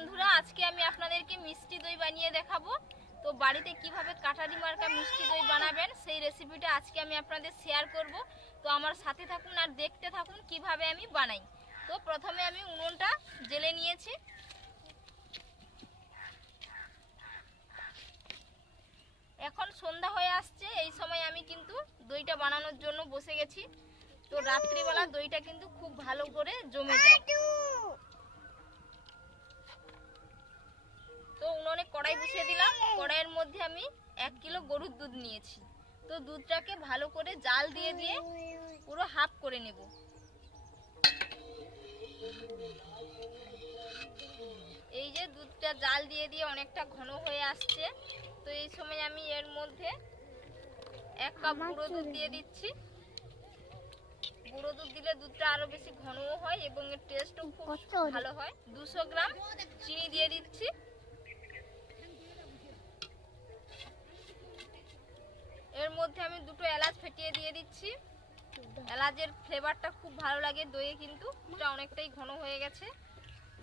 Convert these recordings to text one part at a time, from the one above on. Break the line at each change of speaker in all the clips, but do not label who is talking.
বন্ধুরা, আজকে আমি আপনাদেরকে মিষ্টি দই বানিয়ে দেখাবো। তো বাড়িতে কীভাবে কাটারি মার্কা মিষ্টি দই বানাবেন, সেই রেসিপিটা আজকে আমি আপনাদের শেয়ার করব। তো আমার সাথে থাকুন আর দেখতে থাকুন কীভাবে আমি বানাই। তো প্রথমে আমি উনুনটা জেলে নিয়েছি। এখন সন্ধ্যা হয়ে আসছে, এই সময় আমি কিন্তু দইটা বানানোর জন্য বসে গেছি। তো রাত্রিবেলা দইটা কিন্তু খুব ভালো করে জমে যায়। কড়াই বসিয়ে দিলাম। কড়াইয়ের মধ্যে আমি এক কিলো গরুর দুধ নিয়েছি। তো দুধটাকে ভালো করে জাল দিয়ে দিয়ে পুরো হাফ করে নেব। এই যে দুধটা জাল দিয়ে দিয়ে অনেকটা ঘন হয়ে আসছে তো এই সময় আমি এর মধ্যে এক কাপ গুঁড়ো দুধ দিয়ে দিচ্ছি। গুঁড়ো দুধ দিলে দুধটা আরও বেশি ঘনও হয় এবং এর টেস্টও খুব ভালো হয়। দুশো গ্রাম চিনি দিয়ে দিচ্ছি এর মধ্যে আমি দুটো এলাচ ফেটিয়ে দিয়ে দিচ্ছি এলাচের ফ্লেভারটা খুব ভালো লাগে, দইয়ে কিন্তু। এটা অনেকটাই ঘন হয়ে গেছে।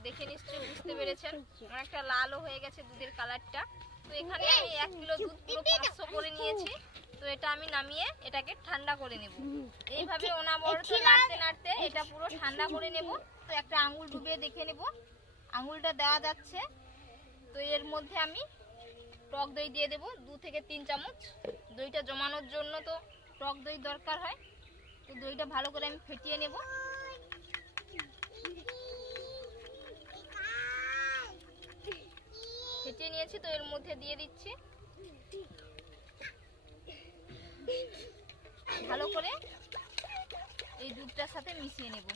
দেখে নিশ্চয়ই বুঝতে পেরেছেন। অনেকটা লালও হয়ে গেছে দুধের কালারটা তো এখানে আমি এক কিলো দুধ পুরো পাঁচশো করে নিয়েছি। তো এটা আমি নামিয়ে এটাকে ঠান্ডা করে নেব। এইভাবে অনাবরত নাড়তে নাড়তে এটা পুরো ঠান্ডা করে নেব। তো একটা আঙুল ডুবিয়ে দেখে নেব। আঙুলটা দেওয়া যাচ্ছে। তো এর মধ্যে আমি টক দই দিয়ে দেব। দু থেকে তিন চামচ। দইটা জমানোর জন্য তো টক দই দরকার হয়। তো দইটা ভালো করে আমি ফেটিয়ে নেব। ফেটিয়ে নিয়েছি তো, এর মধ্যে দিয়ে দিচ্ছি। ভালো করে এই দুধটার সাথে মিশিয়ে নেব।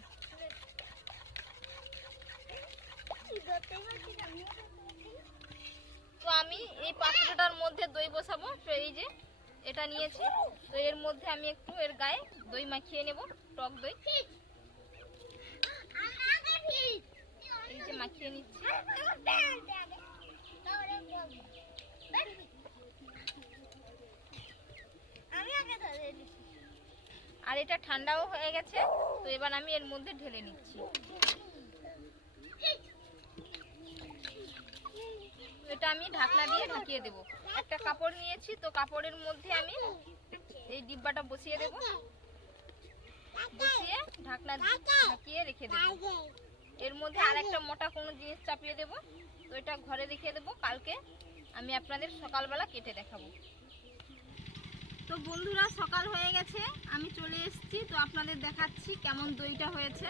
তো আমি এই পাত্রটার মধ্যে দই বসাবো, তো এই যে এটা নিয়েছি। তো এর মধ্যে আমি একটু এর গায়ে দই মাখিয়ে নেব, টক দই। মাখিয়ে নিচ্ছি। আর এটা ঠান্ডাও হয়ে গেছে, তো এবার আমি এর মধ্যে ঢেলে নিচ্ছি। এটা আমি ঢাকনা দিয়ে ঢাকিয়ে দেব। একটা কাপড় নিয়েছি, তো কাপড়ের মধ্যে আমি এই ডিব্বাটা বসিয়ে দেব। বসিয়ে ঢাকনা ঢাকিয়ে রেখে দেব। এর মধ্যে আরেকটা মোটা কোনো জিনিস চাপিয়ে দেব, তো এটা ঘরে রেখে দেব। কালকে আমি আপনাদের সকালবেলা কেটে দেখাবো। তো বন্ধুরা, সকাল হয়ে গেছে, আমি চলে এসেছি, তো আপনাদের দেখাচ্ছি কেমন দইটা হয়েছে।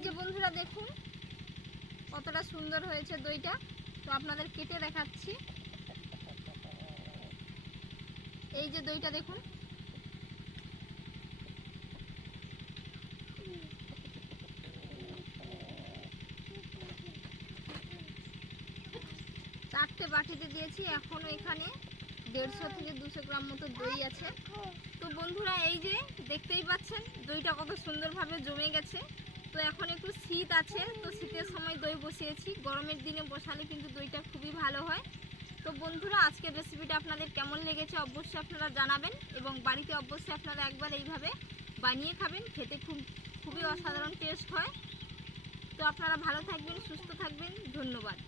এই যে বন্ধুরা দেখুন, কতটা সুন্দর হয়েছে দইটা। তো আপনাদের কেটে দেখাচ্ছি। এই যে দইটা দেখুন। চারটে বাটিতে দিয়েছি, এখনও এখানে দেড়শো থেকে দুশো গ্রাম মতো দই আছে। তো বন্ধুরা, এই যে দেখতেই পাচ্ছেন, দইটা কত সুন্দরভাবে জমে গেছে। তো এখন একটু শীত আছে, তো শীতের সময় দই বসিয়েছি। গরমের দিনে বসালে কিন্তু দইটা খুবই ভালো হয়। তো বন্ধুরা, আজকের রেসিপিটা আপনাদের কেমন লেগেছে অবশ্যই আপনারা জানাবেন এবং বাড়িতে অবশ্যই আপনারা একবার এইভাবে বানিয়ে খাবেন, খেতে খুব, খুবই অসাধারণ টেস্ট হয়। তো আপনারা ভালো থাকবেন, সুস্থ থাকবেন, ধন্যবাদ।